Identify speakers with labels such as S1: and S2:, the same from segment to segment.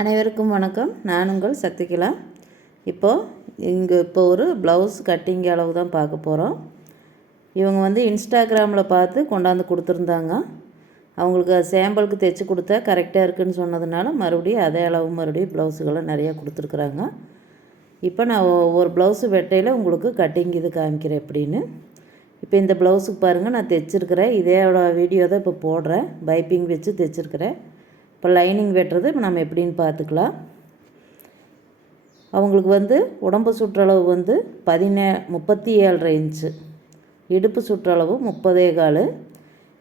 S1: அனைவருக்கும் வணக்கம். நான் உங்கள் சக்திகலா இப்போது இங்கே இப்போ ஒரு ப்ளவுஸ் கட்டிங் அளவு தான் பார்க்க போகிறோம் இவங்க வந்து இன்ஸ்டாகிராமில் பார்த்து கொண்டாந்து கொடுத்துருந்தாங்க. அவங்களுக்கு சாம்பிளுக்கு தைச்சி கொடுத்தா கரெக்டாக இருக்குன்னு சொன்னதுனால மறுபடியும் அதே அளவு மறுபடியும் ப்ளவுஸுகளை நிறையா கொடுத்துருக்குறாங்க. இப்போ நான் ஒவ்வொரு ப்ளவுஸு வெட்டையில் உங்களுக்கு கட்டிங் இது காமிக்கிறேன் எப்படின்னு இப்போ இந்த ப்ளவுஸுக்கு பாருங்கள் நான் தைச்சிருக்கிறேன். இதோட வீடியோ தான் இப்போ போடுறேன். பைப்பிங் வச்சு தைச்சிருக்கிறேன். இப்போ லைனிங் வெட்டுறது இப்போ நம்ம எப்படின்னு பார்த்துக்கலாம். அவங்களுக்கு வந்து உடம்பு சுற்றளவு வந்து பதினே முப்பத்தி ஏழரை இன்ச்சு இடுப்பு சுற்றளவு முப்பதே கால்.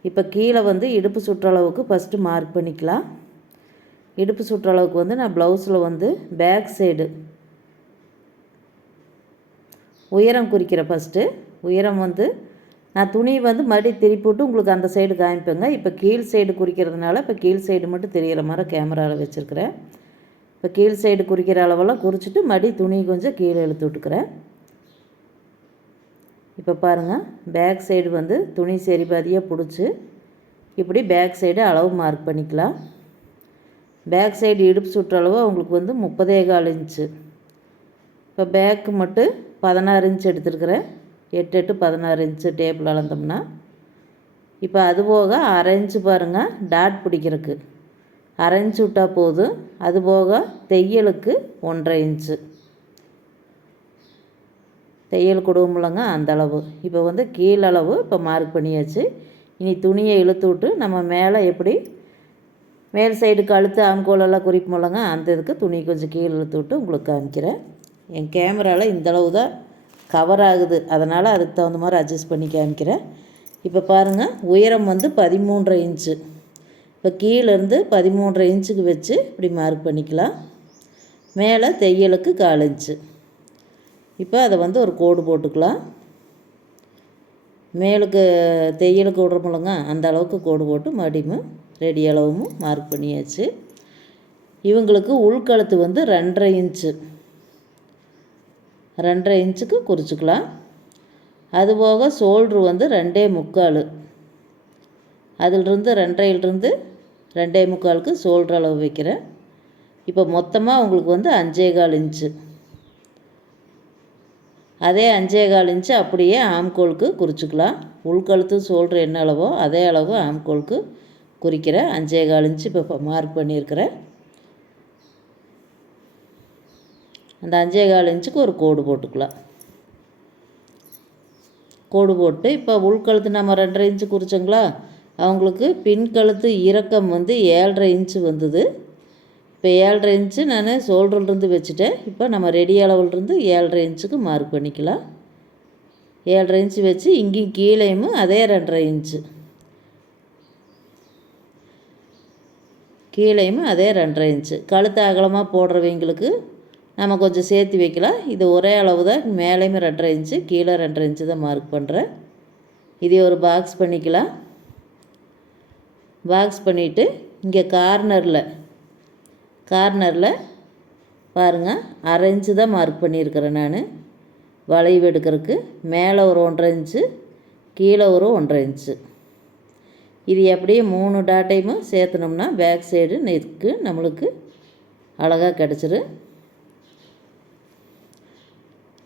S1: இப்போ கீழே வந்து இடுப்பு சுற்றளவுக்கு ஃபஸ்ட்டு மார்க் பண்ணிக்கலாம். இடுப்பு சுற்றளவுக்கு வந்து நான் ப்ளவுஸில் வந்து பேக் சைடு உயரம் குறிக்கிற ஃபஸ்ட்டு உயரம் வந்து நான் துணி வந்து மறுபடியும் திருப்பி விட்டு உங்களுக்கு அந்த சைடு காமிப்பேங்க. இப்போ கீழ் சைடு குறிக்கிறதுனால இப்போ கீழ் சைடு மட்டும் தெரிகிற மாதிரி கேமராவில் வச்சுருக்கிறேன். இப்போ கீழ் சைடு குறிக்கிற அளவெல்லாம் குறிச்சிட்டு மறுபடியும் துணி கொஞ்சம் கீழே இழுத்து விட்டுக்கிறேன். இப்போ பாருங்கள் பேக் சைடு வந்து துணி சரி பாதியாக பிடிச்சி இப்படி பேக் சைடு அளவு மார்க் பண்ணிக்கலாம். பேக் சைடு இடுப்பு சுற்றளவு அவங்களுக்கு வந்து முப்பதே கால் இன்ச்சு இப்போ பேக்கு மட்டும் பதினாறு இன்ச் எடுத்துருக்குறேன். எட்டு எட்டு பதினாறு இன்ச்சு டேபிள் அளந்தோம்னா இப்போ அது போக அரை பாருங்கள் டாட் பிடிக்கிறதுக்கு. அரைஞ்சு விட்டால் போதும் அது போக தையலுக்கு ஒன்றரை இன்ச்சு தையல் கொடுவோம்லங்க அந்த அளவு. இப்போ வந்து கீழளவு இப்போ மார்க் பண்ணியாச்சு. இனி துணியை இழுத்து விட்டு நம்ம மேலே எப்படி மேல் சைடு கழுத்து ஆம்கோலெல்லாம் குறிப்போம்லங்க அந்த இதுக்கு துணி கொஞ்சம் கீழே இழுத்து விட்டு உங்களுக்கு காமிக்கிறேன். என் கேமராவில் இந்தளவு தான் கவர் ஆகுது அதனால் அதுக்கு தகுந்த மாதிரி அட்ஜஸ்ட் பண்ணி காமிக்கிறேன். இப்போ பாருங்கள் உயரம் வந்து பதிமூன்றரை இன்ச்சு. இப்போ கீழேருந்து பதிமூன்றரை இன்ச்சுக்கு வச்சு இப்படி மார்க் பண்ணிக்கலாம். மேலே தையலுக்கு கால் இன்ச்சு. இப்போ அதை வந்து ஒரு கோடு போட்டுக்கலாம். மேலுக்கு தையலுக்கு விட்றோமில்லங்க அந்த அளவுக்கு கோடு போட்டு மறுபடியும் ரெடி அளவும் மார்க் பண்ணியாச்சு. இவங்களுக்கு உள்கழுத்து வந்து ரெண்டரை இன்ச்சு. ரெண்டரை இன்ச்சுக்கு குறிச்சிக்கலாம். அதுபோக ஷோல்ட்ரு வந்து ரெண்டே முக்கால். அதிலிருந்து ரெண்டரையிலிருந்து ரெண்டே முக்காலுக்கு ஷோல்ட்ரு அளவு வைக்கிறேன். இப்போ மொத்தமாக உங்களுக்கு வந்து அஞ்சே கால் இன்ச்சு. அதே அஞ்சே கால் இன்ச்சு அப்படியே ஆம்கோலுக்கு குறிச்சிக்கலாம். உள்கழுத்து ஷோல்ட்ரு என்ன அளவோ அதே அளவு ஆம்கோலுக்கு குறிக்கிறேன். அஞ்சே கால் இன்ச்சு இப்போ மார்க் பண்ணியிருக்கிறேன். அந்த அஞ்சே கால் இன்ச்சுக்கு ஒரு கோடு போட்டுக்கலாம். கோடு போட்டு இப்போ உள்கழுத்து நம்ம ரெண்டரை இன்ச்சு குறிச்சோங்களா? அவங்களுக்கு பின்கழுத்து இறக்கம் வந்து ஏழரை இன்ச்சு வந்தது. இப்போ ஏழரை இன்ச்சு நான் ஷோல்டர்லேருந்து வச்சுட்டேன். இப்போ நம்ம ரெடி அளவுலேருந்து ஏழரை இன்ச்சுக்கு மார்க் பண்ணிக்கலாம். ஏழரை இன்ச்சு வச்சு இங்கேயும் கீழேயும் அதே ரெண்டரை இன்ச்சு. கீழேயும் அதே ரெண்டரை இன்ச்சு. கழுத்து அகலமாக போடுறவங்களுக்கு நம்ம கொஞ்சம் சேர்த்து வைக்கலாம். இது ஒரே அளவு தான் மேலேயுமே ரெண்டரை இன்ச்சு கீழே ரெண்டரை இன்ச்சு தான் மார்க் பண்ணுறேன் இதே ஒரு பாக்ஸ் பண்ணிக்கலாம். பாக்ஸ் பண்ணிவிட்டு இங்கே கார்னரில் கார்னரில் பாருங்கள் அரை இன்ச்சு தான் மார்க் பண்ணியிருக்கிறேன் நான். வளைவு எடுக்கிறதுக்கு. மேலே ஒரு ஒன்றரை இன்ச்சு கீழே ஒரு ஒன்றரை இன்ச்சு. இது எப்படியும் மூணு டாட்டையுமே சேர்த்துனோம்னா பேக் சைடு நெக்கு நம்மளுக்கு அழகாக கிடச்சிரும்.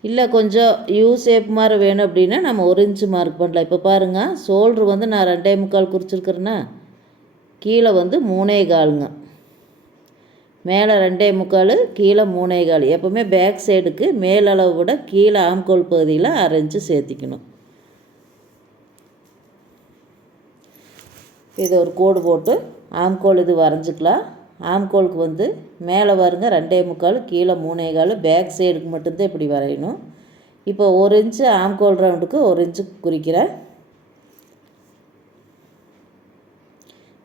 S1: இல்லை கொஞ்சம் யூ ஷேப் மாதிரி வேணும் அப்படின்னா நம்ம ஒரு இன்ச்சு மார்க் பண்ணலாம். இப்போ பாருங்கள் ஷோல்ட்ரு வந்து நான் ரெண்டே முக்கால் குறிச்சிருக்கிறேன்னா கீழே வந்து மூணே காலுங்க. மேலே ரெண்டே முக்கால் கீழே மூணே கால். எப்போவுமே பேக் சைடுக்கு மேலளவு விட கீழே ஆம்கோல் பகுதியில் அரைஞ்சு சேர்த்திக்கணும். இதை ஒரு கோடு போட்டு ஆம்கோல் இது வரைஞ்சிக்கலாம். ஆம்கோலுக்கு வந்து மேலே வருங்க ரெண்டே முக்கால் கீழே மூணே கால் பேக் சைடுக்கு மட்டும்தான் இப்படி வரையணும். இப்போ ஒரு இன்ச்சு ஆம்கோல் ரவுண்டுக்கு ஒரு இன்ச்சு குறிக்கிறேன்.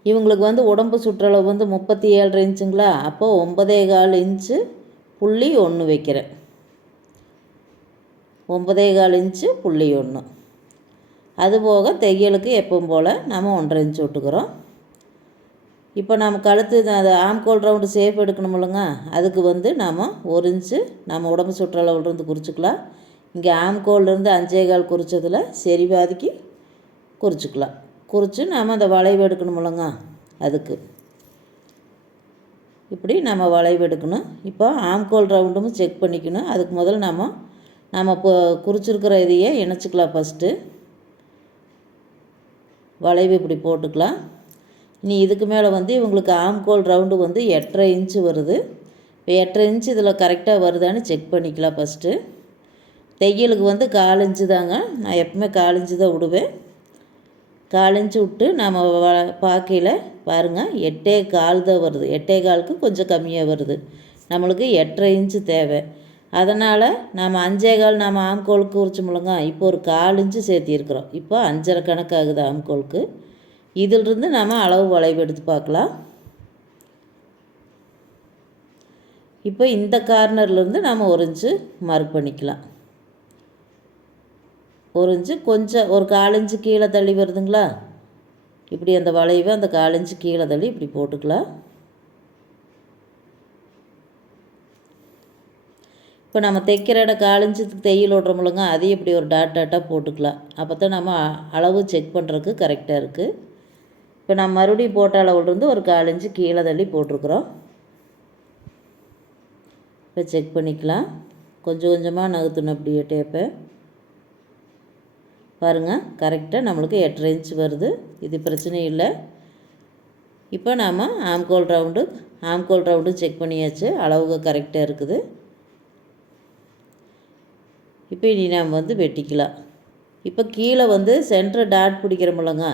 S1: இவங்களுக்கு வந்து உடம்பு சுற்றளவு வந்து முப்பத்தி ஏழரை இன்ச்சுங்களா அப்போது ஒன்பதே கால் இன்ச்சு புள்ளி ஒன்று வைக்கிறேன். ஒன்பதே கால் இன்ச்சு புள்ளி ஒன்று அதுபோக தையலுக்கு எப்பவும் போல் நம்ம ஒன்றரை இன்ச்சு விட்டுக்கிறோம் இப்போ நாம் கழுத்து அது ஆம்கோல் ரவுண்டு சேஃப் எடுக்கணும் இல்லைங்க. அதுக்கு வந்து நாம் ஒரு இன்ச்சு நம்ம உடம்பு சுற்றளவுலேருந்து குறிச்சிக்கலாம். இங்கே ஆம்கோல்லேருந்து அஞ்சே கால் குறித்ததில் சரி பாதிக்கு குறிச்சிக்கலாம். குறித்து நாம் அந்த வளைவு எடுக்கணும் இல்லைங்க அதுக்கு. இப்படி நம்ம வளைவு எடுக்கணும். இப்போ ஆம்கோல் ரவுண்டும் செக் பண்ணிக்கணும். அதுக்கு முதல்ல நம்ம நம்ம இப்போ குறிச்சிருக்கிற இதையே இணைச்சிக்கலாம் ஃபஸ்ட்டு வளைவு இப்படி போட்டுக்கலாம். இனி இதுக்கு மேலே வந்து இவங்களுக்கு ஆம்கோல் ரவுண்டு வந்து எட்டரை இன்ச்சு வருது. இப்போ எட்டரை இன்ச்சு இதில் கரெக்டாக வருதான்னு செக் பண்ணிக்கலாம் ஃபஸ்ட்டு தையலுக்கு வந்து கால் இன்ச்சு தாங்க. நான் எப்பவுமே கால் இன்ச்சு தான் விடுவேன். கால் இன்ச்சு விட்டு நம்ம வ பார்க்கையில் பாருங்கள் எட்டே கால் தான் வருது. எட்டே காலுக்கு கொஞ்சம் கம்மியாக வருது. நம்மளுக்கு எட்டரை இன்ச்சு தேவை. அதனால் நாம் அஞ்சே கால் நாம் ஆம்கோலுக்கு குறிச்சோம்லங்க இப்போ ஒரு கால் இன்ச்சு சேர்த்திருக்கிறோம். இப்போ அஞ்சரை கணக்காகுது ஆம்கோலுக்கு இதிலிருந்து நாம் அளவு வளைவு எடுத்து பார்க்கலாம். இப்போ இந்த கார்னர்லேருந்து நாம் ஒரு இன்ச்சு மார்க் பண்ணிக்கலாம். ஒரு இன்ச்சு கொஞ்சம் ஒரு காலஞ்சு கீழே தள்ளி வருதுங்களா? இப்படி அந்த வளைவை அந்த காலஞ்சு கீழே தள்ளி இப்படி போட்டுக்கலாம். இப்போ நம்ம தைக்கிற இடம் காலஞ்சத்துக்கு தையல் தையல் இல்லைங்க அதையும் இப்படி ஒரு டாட் டாட்டாக போட்டுக்கலாம். அப்போ தான் நம்ம அளவு செக் பண்ணுறதுக்கு கரெக்டாக இருக்குது இப்போ நான் மறுபடியும் போட்ட அளவுலேருந்து ஒரு காலஞ்சு கீழே தள்ளி போட்டிருக்குறோம். இப்போ செக் பண்ணிக்கலாம். கொஞ்சம் கொஞ்சமாக நகர்த்தணும் அப்படியே டேப்பை பாருங்கள் கரெக்டாக நம்மளுக்கு எட்டரை இன்ச் வருது. இது பிரச்சனை இல்லை. இப்போ நாம் ஆம்கோல் ரவுண்டு ஆம்கோல் ரவுண்டு செக் பண்ணியாச்சு. அளவுக்கு கரெக்டாக இருக்குது. இப்போ இனி நாம் வந்து வெட்டிக்கலாம். இப்போ கீழே வந்து சென்டர் டாட் பிடிக்கிறோமில்லங்க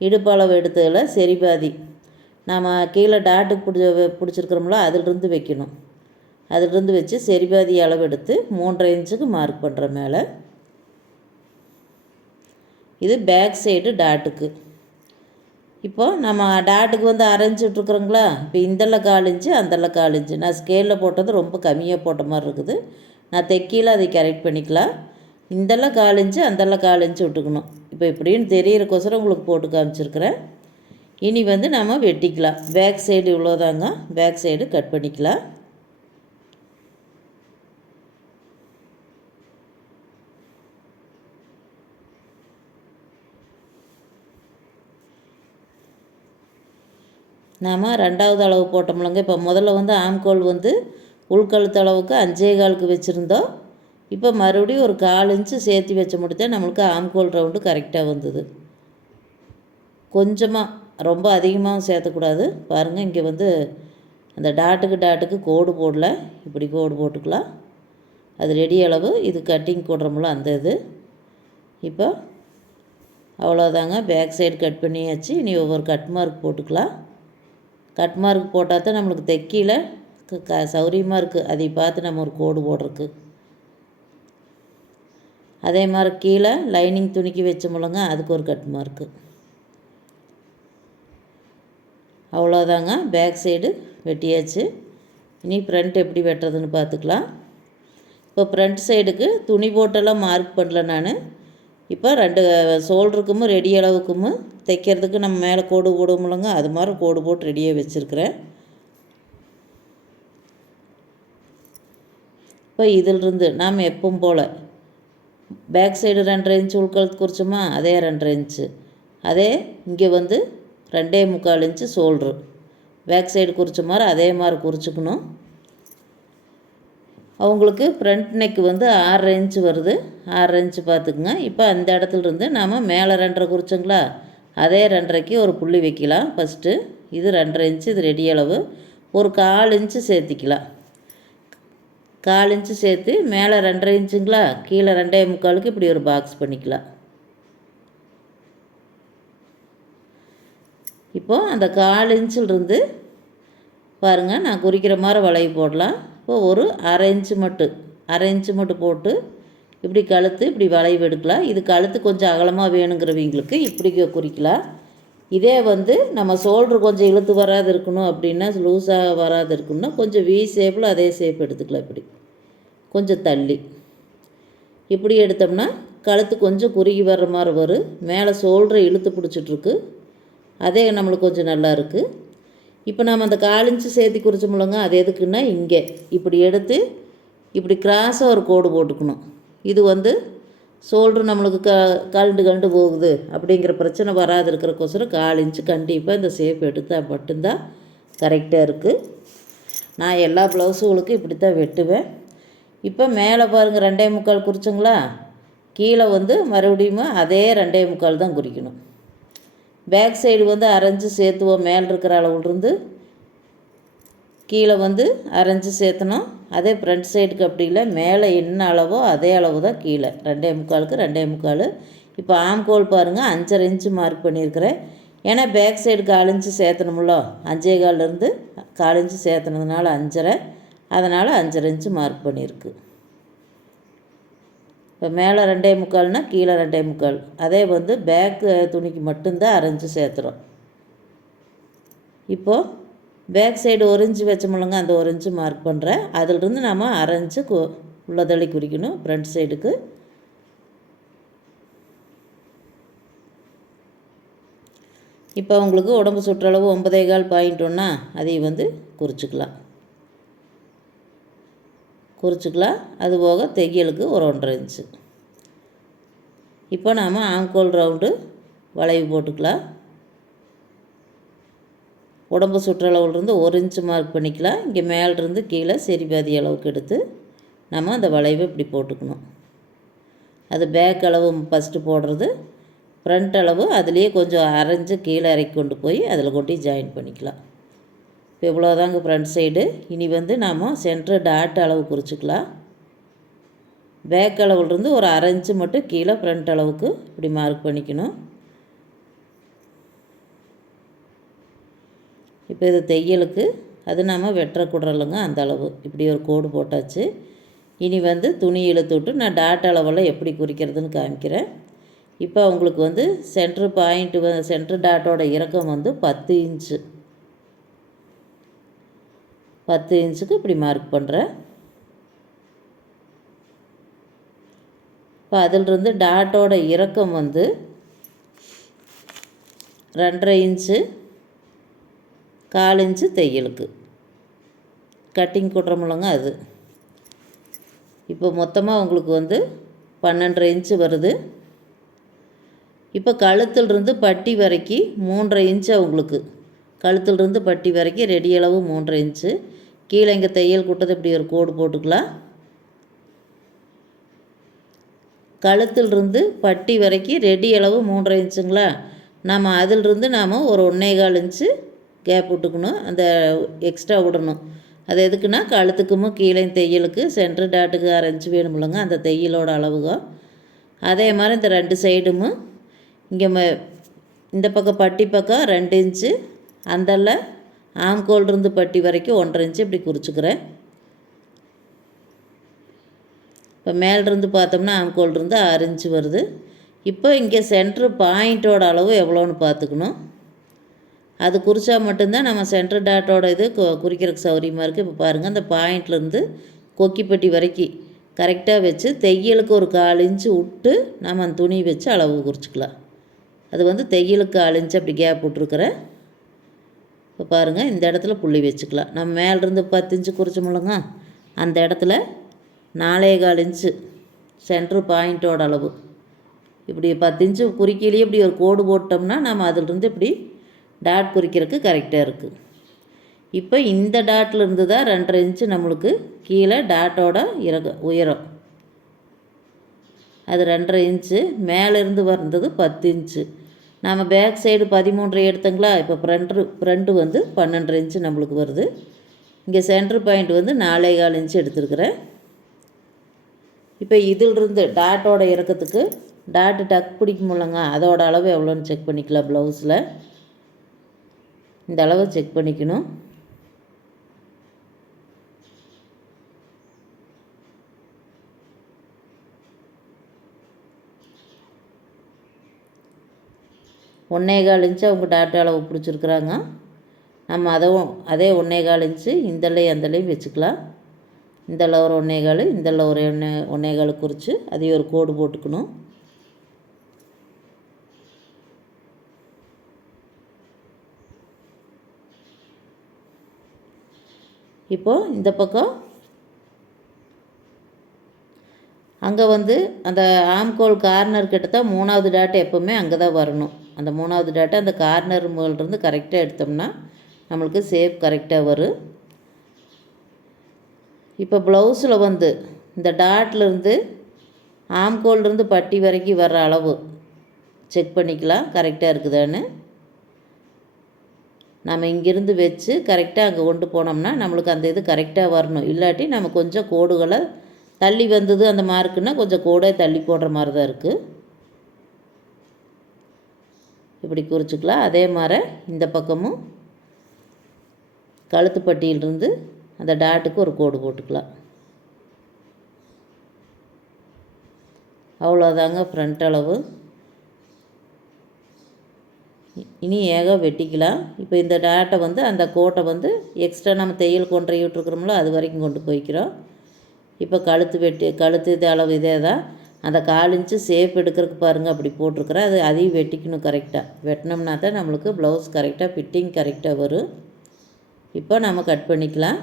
S1: இடுப்பளவு எடுத்ததில் சரி பாதி நாம் கீழே டாட்டுக்கு பிடிச்ச பிடிச்சிருக்கிறோம்ல அதிலிருந்து வைக்கணும். அதிலிருந்து வச்சு சரி பாதி அளவு எடுத்து மூன்றரை இன்ச்சுக்கு மார்க் பண்ணுற மேலே. இது பேக் சைடு டாட்டுக்கு. இப்போ நம்ம டாட்டுக்கு வந்து அரைஞ்சிட்ருக்குறோங்களா இப்போ இந்தெல்லாம் கால் இன்ச்சு அந்தெல்லாம் கால் இன்ச்சு. நான் ஸ்கேலில் போட்டது ரொம்ப கம்மியாக போட்ட மாதிரி இருக்குது. நான் தைக்கையில் அதை கரெக்ட் பண்ணிக்கலாம். இந்தெல்லாம் கால் இன்ச்சு அந்தெல்லாம் கால் இன்ச்சு விட்டுக்கணும். இப்போ இப்படின்னு தெரியறக்கோசரம் உங்களுக்கு போட்டு காமிச்சிருக்கிறேன். இனி வந்து நம்ம வெட்டிக்கலாம். பேக் சைடு இவ்வளோதாங்க பேக் சைடு கட் பண்ணிக்கலாம். நாம் ரெண்டாவது அளவு போட்டோம்லங்க. இப்போ முதல்ல வந்து ஆம்கோல் வந்து உள்கழுத்து அளவுக்கு அஞ்சே காலுக்கு வச்சுருந்தோம். இப்போ மறுபடியும் ஒரு கால் இன்ச்சு சேர்த்து வச்ச முடித்தா நம்மளுக்கு ஆம்கோல் ரவுண்டு கரெக்டாக வந்தது. கொஞ்சமாக ரொம்ப அதிகமாகவும் சேர்த்தக்கூடாது. பாருங்கள் இங்கே வந்து அந்த டாட்டுக்கு டாட்டுக்கு கோடு போடல. இப்படி கோடு போட்டுக்கலாம். அது ரெடி அளவு. இது கட்டிங் போடுறோம்ல அந்த இது. இப்போ அவ்வளோதாங்க பேக் சைடு கட் பண்ணியாச்சு. இனி ஒவ்வொரு கட் மார்க் போட்டுக்கலாம். கட் மார்க் போட்டால் தான் நம்மளுக்கு தைக்கியில் க சௌரியமாக இருக்குது அதை பார்த்து நம்ம ஒரு கோடு போடுறதுக்கு. அதே மாதிரி கீழே லைனிங் துணிக்கு வச்சோம்லங்க அதுக்கு ஒரு கட் மார்க்கு அவ்வளோதாங்க பேக் சைடு வெட்டியாச்சு. இனி ஃப்ரண்ட் எப்படி வெட்டுறதுன்னு பார்த்துக்கலாம். இப்போ ஃப்ரண்ட் சைடுக்கு துணி போட்டெல்லாம் மார்க் பண்ணல நான். இப்போ ரெண்டு ஷோல்டருக்கும் ரெடி அளவுக்கும் தைக்கிறதுக்கு நம்ம மேலே கோடு போடுவோம்லங்க அது மாதிரி கோடு போட்டு ரெடியாக வச்சுருக்கிறேன். இப்போ இதிலிருந்து நாம் எப்பவும் போல் பேக் சைடு ரெண்டரை இன்ச்சு உள்கலத்து குறிச்சோமா அதே ரெண்டரை இன்ச்சு. அதே இங்கே வந்து ரெண்டே முக்கால் இன்ச்சு சோல்ட்ரு. பேக் சைடு குறித்த மாதிரி அதே மாதிரி குறிச்சிக்கணும். அவங்களுக்கு ஃப்ரண்ட் நெக் வந்து ஆறரை இன்ச்சு வருது. ஆறரை இன்ச்சு பார்த்துக்குங்க. இப்போ அந்த இடத்துலருந்து நாம் மேலே ரெண்டரை குறிச்சோங்களா? அதே ரெண்டரைக்கு ஒரு புள்ளி வைக்கலாம். ஃபஸ்ட்டு இது ரெண்டரை இன்ச்சு இது ரெடி அளவு. ஒரு கால் இன்ச்சு சேர்த்திக்கலாம். கால் இன்ச்சு சேர்த்து மேலே ரெண்டரை இன்ச்சுங்களா கீழே ரெண்டே முக்காலுக்கு இப்படி ஒரு பாக்ஸ் பண்ணிக்கலாம். இப்போது அந்த கால் இன்ச்சிலிருந்து பாருங்கள் நான் குறிக்கிற மாதிரி வளைவு போடலாம். இப்போ ஒரு அரை இன்ச்சு மட்டும் அரை இன்ச்சு மட்டும் போட்டு இப்படி கழுத்து இப்படி வளைவு எடுக்கலாம். இது கழுத்து கொஞ்சம் அகலமாக வேணுங்கிறவங்களுக்கு இப்படி குறிக்கலாம். இதே வந்து நம்ம ஷோல்ட்ரு கொஞ்சம் இழுத்து வராது இருக்கணும் அப்படின்னா லூஸாக வராது இருக்கணும்னா கொஞ்சம் வி ஷேப்பில் அதே ஷேப் எடுத்துக்கலாம் இப்படி. கொஞ்சம் தள்ளி. இப்படி எடுத்தோம்னா கழுத்து கொஞ்சம் குறுகி வர்ற மாதிரி வரும். மேலே ஷோல்டரை இழுத்து பிடிச்சிட்ருக்கு. அதே நம்மளுக்கு கொஞ்சம் நல்லா இருக்குது இப்போ நம்ம அந்த காலிஞ்சு சேர்த்து குறிச்சோம்லங்க அது எதுக்குன்னா இங்கே. இப்படி எடுத்து இப்படி கிராஸாக ஒரு கோடு போட்டுக்கணும். இது வந்து ஷோல்ட்ரு நம்மளுக்கு க கழண்டு கண்டு போகுது. அப்படிங்கிற பிரச்சனை வராது இருக்கிறக்கோசரம் கால் இன்ச்சு கண்டிப்பாக இந்த சேப் எடுத்தால் மட்டும்தான் கரெக்டாக இருக்குது நான் எல்லா ப்ளவுஸுகளுக்கும் இப்படி தான் வெட்டுவேன். இப்போ மேலே பாருங்கள் ரெண்டே முக்கால் குறிச்சுங்களா? கீழே வந்து மறுபடியும் அதே ரெண்டே முக்கால் தான் குறிக்கணும். பேக் சைடு வந்து அரைஞ்சு சேர்த்துவோம் மேலே இருக்கிற அளவுலேருந்து கீழே வந்து அரைஞ்சி சேர்த்தணும். அதே ஃப்ரண்ட் சைடுக்கு அப்படி இல்லை. மேலே என்ன அளவோ அதே அளவு தான் கீழே. ரெண்டே முக்காலுக்கு ரெண்டே முக்கால். இப்போ ஆம்கோல் பாருங்கள் அஞ்சரை இன்ச்சு மார்க் பண்ணியிருக்கிறேன். ஏன்னா பேக் சைடு காலிஞ்சு சேர்த்தணும்ல. அஞ்சே கால்லேருந்து காலிஞ்சு சேர்த்தனதுனால அஞ்சரை. அதனால் அஞ்சரை இன்ச்சு மார்க் பண்ணியிருக்கு. இப்போ மேலே ரெண்டே முக்கால்னால் கீழே ரெண்டே முக்கால். அதே வந்து பேக் துணிக்கு மட்டும்தான் அரைஞ்சு சேர்த்துறோம். இப்போது பேக் சைடு ஒரு இன்ச்சு வச்சோம்லங்க அந்த ஒரு இன்ச்சு மார்க் பண்ணுறேன் அதிலிருந்து நாம் அரைஞ்சு கு உள்ளதள்ளி குறிக்கணும் ஃப்ரண்ட் சைடுக்கு இப்போ உங்களுக்கு உடம்பு சுற்றளவு ஒன்பதே கால் பாயிண்ட் ஒன்றா அதையும் வந்து குறிச்சிக்கலாம். குறிச்சிக்கலாம். அது போக தையலுக்கு ஒரு ஒன்றரை இன்ச்சு இப்போ நாம் ஆங்கோல் ரவுண்டு வளைவு போட்டுக்கலாம். உடம்பு சுற்றளவுலேருந்து ஒரு இன்ச்சு மார்க் பண்ணிக்கலாம். இங்கே மேலிருந்து கீழே சரி பாதி அளவுக்கு எடுத்து நம்ம அந்த வளைவை இப்படி போட்டுக்கணும். அது பேக் அளவு ஃபஸ்ட்டு போடுறது. ஃப்ரண்ட் அளவு அதுலேயே கொஞ்சம் அரைஞ்சு கீழே இறக்கி கொண்டு போய் அதில் கொட்டி ஜாயின் பண்ணிக்கலாம். இப்போ இவ்வளோதாங்க ஃப்ரண்ட் சைடு இனி வந்து நாம் சென்ட்ரு டாட் அளவு குறிச்சிக்கலாம். பேக் அளவுலேருந்து ஒரு அரைஞ்சு மட்டும் கீழே ஃப்ரண்ட் அளவுக்கு இப்படி மார்க் பண்ணிக்கணும். இப்போ இது தையலுக்கு அது நாம் வெட்டுற குடரலுங்க அந்த அளவு. இப்படி ஒரு கோடு போட்டாச்சு. இனி வந்து துணி இழுத்து விட்டு நான் டாட் அளவெல்லாம் எப்படி குறிக்கிறதுன்னு காமிக்கிறேன். இப்போ உங்களுக்கு வந்து சென்ட்ரு பாயிண்ட்டு வ சென்ட்ரு டாட்டோட இறக்கம் வந்து பத்து இன்ச்சு பத்து இன்ச்சுக்கு இப்படி மார்க் பண்ணுறேன் இப்போ அதிலிருந்து டாட்டோட இறக்கம் வந்து ரெண்டரை இன்ச்சு கால் இன்ச்சு தையலுக்கு. கட்டிங் கொடுறோமில்லங்க அது. இப்போ மொத்தமாக உங்களுக்கு வந்து பன்னெண்டரை இன்ச்சு வருது. இப்போ கழுத்திலிருந்து பட்டி வரைக்கும் மூன்றரை இன்ச்சு உங்களுக்கு. கழுத்திலிருந்து பட்டி வரைக்கும் ரெடி அளவு மூன்றரை இன்ச்சு கீழே இங்கே தையல் கூட்டத்தை இப்படி ஒரு கோடு போட்டுக்கலாம். கழுத்திலிருந்து பட்டி வரைக்கும் ரெடி அளவு மூன்றரை இன்ச்சுங்களா நம்ம அதிலிருந்து நாம் ஒரு ஒன்றே கால் இன்ச்சு கேப் விட்டுக்கணும் அந்த எக்ஸ்ட்ரா விடணும். அது எதுக்குன்னா கழுத்துக்கும் கீழே தையலுக்கு சென்ட்ரு டாட்டுக்கு அரைஞ்சி வேணுமில்லங்க அந்த தையலோட அளவுகோ. அதே மாதிரி இந்த ரெண்டு சைடும் இங்கே இந்த பக்கம் பட்டி பக்கம் ரெண்டு இன்ச்சு அந்தல ஆம்கோல் இருந்து பட்டி வரைக்கும் ஒன்றரை இன்ச்சு இப்படி குறிச்சிக்கிறேன். இப்போ மேலிருந்து பார்த்தோம்னா ஆம்கோல் இருந்து ஆறு இன்ச்சு வருது. இப்போ இங்கே சென்ட்ரு பாயிண்ட்டோட அளவு எவ்வளோன்னு பார்த்துக்கணும். அது குறித்தா மட்டும்தான் நம்ம சென்டர் டாட்டோட இது குறிக்கிறதுக்கு சௌரியமாக இருக்குது இப்போ பாருங்கள் அந்த பாயிண்ட்லேருந்து கொக்கிப்பட்டி வரைக்கும் கரெக்டாக வச்சு தையலுக்கு ஒரு கால் இன்ச்சு விட்டு நம்ம அந்த துணி வச்சு அளவு குறிச்சிக்கலாம். அது வந்து தையலுக்கு கால் இன்ச்சு அப்படி கேப் விட்ருக்குறேன் இப்போ பாருங்கள் இந்த இடத்துல புள்ளி வச்சுக்கலாம். நம்ம மேலேருந்து பத்து இன்ச்சு குறிச்சோம்லங்க அந்த இடத்துல நாலே கால் இன்ச்சு சென்ட்ரு பாயிண்ட்டோட அளவு. இப்படி பத்து இன்ச்சு குறிக்கையிலேயே இப்படி ஒரு கோடு போட்டோம்னா நம்ம அதிலிருந்து இப்படி டாட் குறிக்கிறதுக்கு கரெக்டாக இருக்குது இப்போ இந்த டாட்டில் இருந்து தான் ரெண்டரை இன்ச்சு நம்மளுக்கு கீழே டாட்டோட இறக உயரம். அது ரெண்டரை இன்ச்சு மேலேருந்து வந்தது பத்து இன்ச்சு நாம் பேக் சைடு பதிமூன்றரை எடுத்தங்களா இப்போ ஃப்ரண்ட்ரு ஃப்ரண்ட்டு வந்து பன்னெண்டரை இன்ச்சு நம்மளுக்கு வருது. இங்கே சென்ட்ரு பாயிண்ட் வந்து நாலே கால் இன்ச்சு எடுத்துருக்குறேன். இப்போ இதிலிருந்து டாட்டோட இறக்கத்துக்கு டாட்டு டக் பிடிக்க முடியலங்க அதோட அளவு எவ்வளோன்னு செக் பண்ணிக்கலாம் ப்ளவுஸில் இந்த அளவை செக் பண்ணிக்கணும். ஒன்றேகால் இன்ச்சு அவங்க டாட்டா அளவு பிடிச்சிருக்குறாங்க நம்ம அதவும் அதே ஒன்றேகால் இன்ச்சு இந்தலையும் அந்தலையும் வச்சுக்கலாம். இந்தளவு ஒரு ஒன்றேகால் இந்த இந்தளவு ஒரு ஒன்றே ஒன்றேகால் குறித்து அதையும் ஒரு கோடு போட்டுக்கணும். இப்போது இந்த பக்கம் அங்கே வந்து அந்த ஆம்கோல் கார்னர் கிட்ட தான் மூணாவது டாட் எப்போவுமே அங்கே தான் வரணும். அந்த மூணாவது டாட்டை அந்த கார்னர் மேலிருந்து கரெக்டாக எடுத்தோம்னா நம்மளுக்கு சேப் கரெக்டாக வரும். இப்போ ப்ளவுஸில் வந்து இந்த டாட்லேருந்து ஆம்கோல்லேருந்து பட்டி வரைக்கும் வர்ற அளவு. செக் பண்ணிக்கலாம் கரெக்டாக இருக்குதான்னு. நம்ம இங்கேருந்து வச்சு கரெக்டாக அங்கே கொண்டு போனோம்னா நம்மளுக்கு அந்த இது கரெக்டாக வரணும். இல்லாட்டி நம்ம கொஞ்சம் கோடுகளை தள்ளி வந்தது அந்த மார்க்குன்னா கொஞ்சம் கோடை தள்ளி போடுற மாதிரி தான் இருக்குது இப்படி குறிச்சிக்கலாம். அதே மாதிரி இந்த பக்கமும் கழுத்து பட்டியிலிருந்து அந்த டாட்டுக்கு ஒரு கோடு போட்டுக்கலாம். அவ்வளோதாங்க ஃப்ரண்ட் அளவு. இனி ஏக வெட்டிக்கலாம் இப்போ இந்த டாட்டை வந்து அந்த கோட்டை வந்து எக்ஸ்ட்ரா நம்ம தையல் கொண்டு விட்டுருக்குறோம்ல அது வரைக்கும் கொண்டு போய்க்கிறோம். இப்போ கழுத்து வெட்டி கழுத்து இது அளவு இதே தான். அந்த கால் இன்ச்சு சேப் எடுக்கிறதுக்கு பாருங்கள் அப்படி போட்டிருக்குறேன். அது அதையும் வெட்டிக்கணும் கரெக்டாக வெட்டினோம்னா தான் நம்மளுக்கு ப்ளவுஸ் கரெக்டாக ஃபிட்டிங் கரெக்டாக வரும். இப்போ நம்ம கட் பண்ணிக்கலாம்.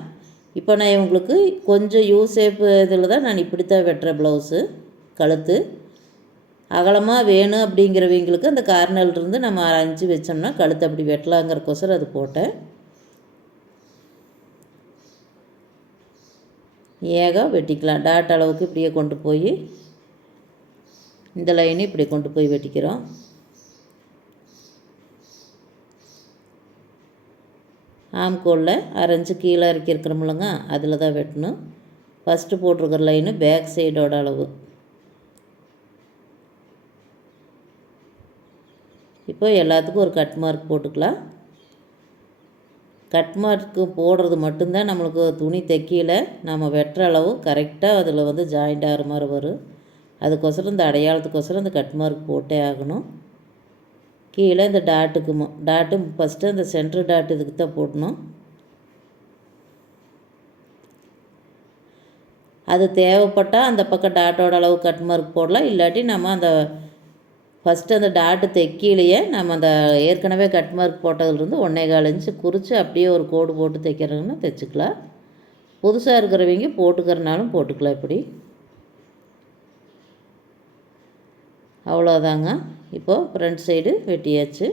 S1: இப்போ நான் இவங்களுக்கு கொஞ்சம் யூ ஷேப் இதில் தான் நான் இப்படி தான் வெட்டுறேன் ப்ளவுஸு கழுத்து. அகலமாக வேணும் அப்படிங்கிறவங்களுக்கு அந்த இருந்து நம்ம அரைஞ்சி வச்சோம்னா கழுத்து அப்படி வெட்டலாங்கிறக்கோசரம் அது போட்டேன். ஏகா வெட்டிக்கலாம். டாட் அளவுக்கு இப்படியே கொண்டு போய் இந்த லைனை இப்படி கொண்டு போய் வெட்டிக்கிறோம். ஆம்கோலில் அரைஞ்சு கீழே இறக்கி இருக்கிறோம்லங்க அதில் தான் வெட்டணும். ஃபஸ்ட்டு போட்டிருக்கிற லைனு பேக் சைடோட அளவு. இப்போ எல்லாத்துக்கும் ஒரு கட் மார்க் போட்டுக்கலாம். கட் மார்க்கு போடுறது மட்டும்தான் நம்மளுக்கு துணி தைக்கல நம்ம வெட்டுற அளவு கரெக்டாக அதில் வந்து ஜாயிண்ட் ஆகிற மாதிரி வரும். அதுக்கொசரம் இந்த அடையாளத்துக்கொசரம் இந்த கட் மார்க் போட்டே ஆகணும். கீழே இந்த டாட்டுக்கு டாட்டு ஃபஸ்ட்டு இந்த சென்ட்ரு டாட் இதுக்கு தான் போடணும். அது தேவைப்பட்டால் அந்த பக்கம் டாட்டோட அளவு கட் மார்க் போடலாம். இல்லாட்டி நம்ம அந்த ஃபஸ்ட்டு அந்த டாட்டு தைக்கிலேயே நம்ம அந்த ஏற்கனவே கட் மார்க் போட்டதுலேருந்து ஒன்றே கால் இன்ச்சு குறித்து அப்படியே ஒரு கோடு போட்டு தைக்கிறதுன்னா தைச்சிக்கலாம். புதுசாக இருக்கிறவங்க போட்டுக்கிறனாலும் போட்டுக்கலாம் இப்படி. அவ்வளோதாங்க இப்போது ஃப்ரண்ட் சைடு வெட்டியாச்சு.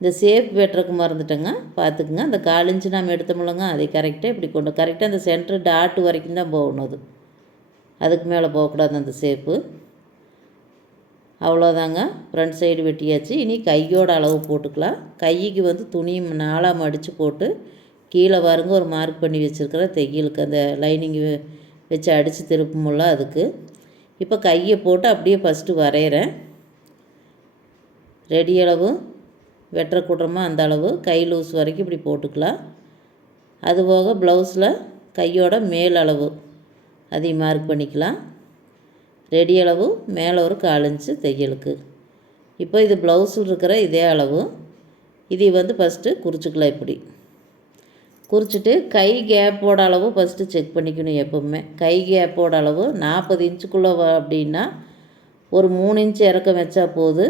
S1: இந்த சேப் வெட்டுறக்கு மறந்துட்டேங்க. பார்த்துக்குங்க. அந்த கால் இன்ச்சு நம்ம எடுத்தோம்லங்க அதை கரெக்டாக இப்படி கொண்டு கரெக்டாக அந்த சென்ட்ரு டாட்டு வரைக்கும் தான் போகணும் அது. அதுக்கு மேலே போகக்கூடாது அந்த சேப்பு. அவ்வளோதாங்க. ஃப்ரண்ட் சைடு வெட்டியாச்சு. இனி கையோட அளவு போட்டுக்கலாம். கைக்கு வந்து துணி நாளாக மடித்து போட்டு கீழே பாருங்க ஒரு மார்க் பண்ணி வச்சுருக்கிற தையலுக்கு. அந்த லைனிங் வச்சு அடித்து திருப்பமுள்ள அதுக்கு. இப்போ கையை போட்டு அப்படியே ஃபஸ்ட்டு வரைகிறேன் ரெடி அளவு வெட்டுற கூட்டுறமா அந்த அளவு. கை லூஸ் வரைக்கும் இப்படி போட்டுக்கலாம். அதுபோக ப்ளவுஸில் கையோட மேல் அளவு அதையும் மார்க் பண்ணிக்கலாம். ரெடி அளவு மேலே ஒரு காலஞ்சு தையலுக்கு. இப்போ இது ப்ளவுஸில் இருக்கிற இதே அளவு. இதை வந்து ஃபஸ்ட்டு குறிச்சிக்கலாம் இப்படி. குறிச்சிட்டு கை கேப்போட அளவு ஃபஸ்ட்டு செக் பண்ணிக்கணும் எப்போவுமே. கை கேப்போட அளவு நாற்பது இன்ச்சுக்குள்ளே அப்படின்னா ஒரு மூணு இன்ச்சு இறக்கம் வச்சா போது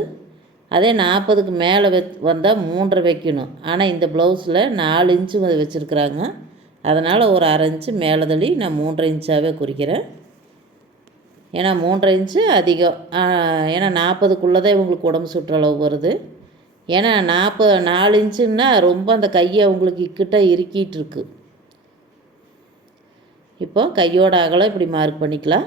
S1: அதே நாற்பதுக்கு மேலே வெ வந்தால் மூன்றரை வைக்கணும். ஆனால் இந்த ப்ளவுஸில் நாலு இன்ச்சு வச்சுருக்குறாங்க. அதனால் ஒரு அரை இன்ச்சு மேலே தள்ளி நான் மூன்றரை இன்ச்சாகவே குறிக்கிறேன். ஏன்னா மூன்றரை இன்ச்சு அதிகம். ஏன்னா நாற்பதுக்குள்ளே தான் இவங்களுக்கு உடம்பு சுற்றளவு வருது. ஏன்னா நாற்பது நாலு இன்ச்சுன்னா ரொம்ப அந்த கையை அவங்களுக்கு இக்கிட்ட இறுக்கிட்டுருக்கு இப்போ கையோட அகலம் இப்படி மார்க் பண்ணிக்கலாம்.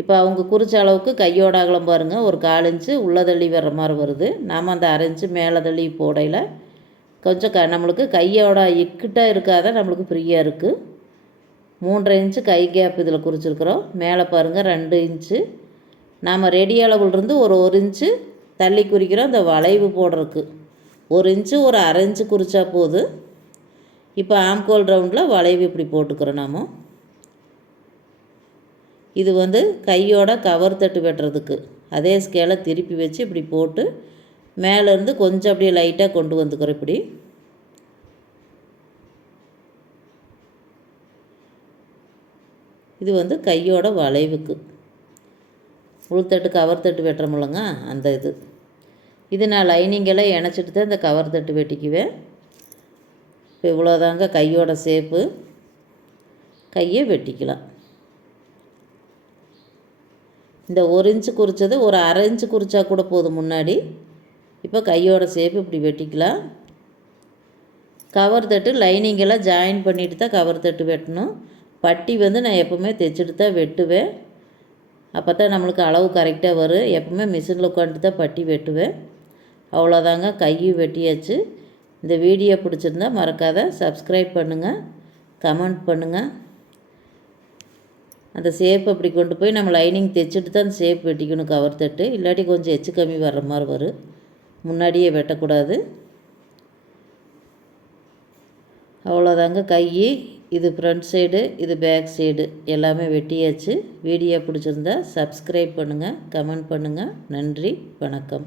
S1: இப்போ அவங்க குறித்த அளவுக்கு கையோட அகலம் பாருங்கள் ஒரு கால் இன்ச்சு உள்ளே தள்ளி வர்ற மாதிரி வருது. நாம் அந்த அரை இன்ச்சு மேலே தள்ளி போடையில் கொஞ்சம் க நம்மளுக்கு கையோட இக்கிட்ட இருக்காத நம்மளுக்கு ஃப்ரீயாக இருக்குது மூன்றரை இன்ச்சு கை கேப் இதில் குறிச்சிருக்கிறோம். மேலே பாருங்கள் ரெண்டு இன்ச்சு நாம் ரெடி அளவுலேருந்து ஒரு ஒரு இன்ச்சு தள்ளி குறிக்கிறோம். இந்த வளைவு போடுறதுக்கு. ஒரு இன்ச்சு ஒரு அரை இன்ச்சு குறித்தா போதும் இப்போ ஆம்கோல் ரவுண்டில் வளைவு இப்படி போட்டுக்கிறோம் நாம். இது வந்து கையோட கவர் தட்டு வெட்டுறதுக்கு. அதே ஸ்கேலை திருப்பி வச்சு இப்படி போட்டு மேலேருந்து கொஞ்சம் அப்படியே லைட்டாக கொண்டு வந்துக்கிறோம் இப்படி. இது வந்து கையோட வளைவுக்கு. உள்தட்டு கவர் தட்டு வெட்டுறோமில்லங்க அந்த இது. இது நான் லைனிங்கெல்லாம் இணைச்சிட்டு தான் இந்த கவர் தட்டு வெட்டிக்குவேன். இப்போ இவ்வளோதாங்க கையோட சேப்பு கையை வெட்டிக்கலாம். இந்த ஒரு இன்ச்சு குறித்தது ஒரு அரை இன்ச்சு குறித்தா கூட போதும் முன்னாடி. இப்போ கையோட சேப்பு இப்படி வெட்டிக்கலாம். கவர் தட்டு லைனிங்கெல்லாம் ஜாயின் பண்ணிட்டு தான் கவர் தட்டு வெட்டணும். பட்டி வந்து நான் எப்போவுமே தைச்சிட்டு தான் வெட்டுவேன். அப்போ தான் நம்மளுக்கு அளவு கரெக்டாக வரும். எப்போவுமே மிஷினில் உட்காந்துட்டு தான் பட்டி வெட்டுவேன். அவ்வளோதாங்க கையும் வெட்டியாச்சு. இந்த வீடியோ பிடிச்சிருந்தா மறக்காத சப்ஸ்கிரைப் பண்ணுங்கள் கமெண்ட் பண்ணுங்கள் அந்த சேப் அப்படி கொண்டு போய் நம்ம லைனிங் தைச்சிட்டு தான் சேப் ஷேப் வெட்டிக்கணும் கவர் தட்டு. இல்லாட்டி கொஞ்சம் எச்சு கம்மி வர்ற மாதிரி வரும். முன்னாடியே வெட்டக்கூடாது. அவ்வளோதாங்க கை. இது ஃப்ரண்ட் சைடு இது பேக் சைடு எல்லாமே வெட்டியாச்சு. வீடியோ பிடிச்சிருந்தா சப்ஸ்கிரைப் பண்ணுங்கள் கமெண்ட் பண்ணுங்கள் நன்றி வணக்கம்.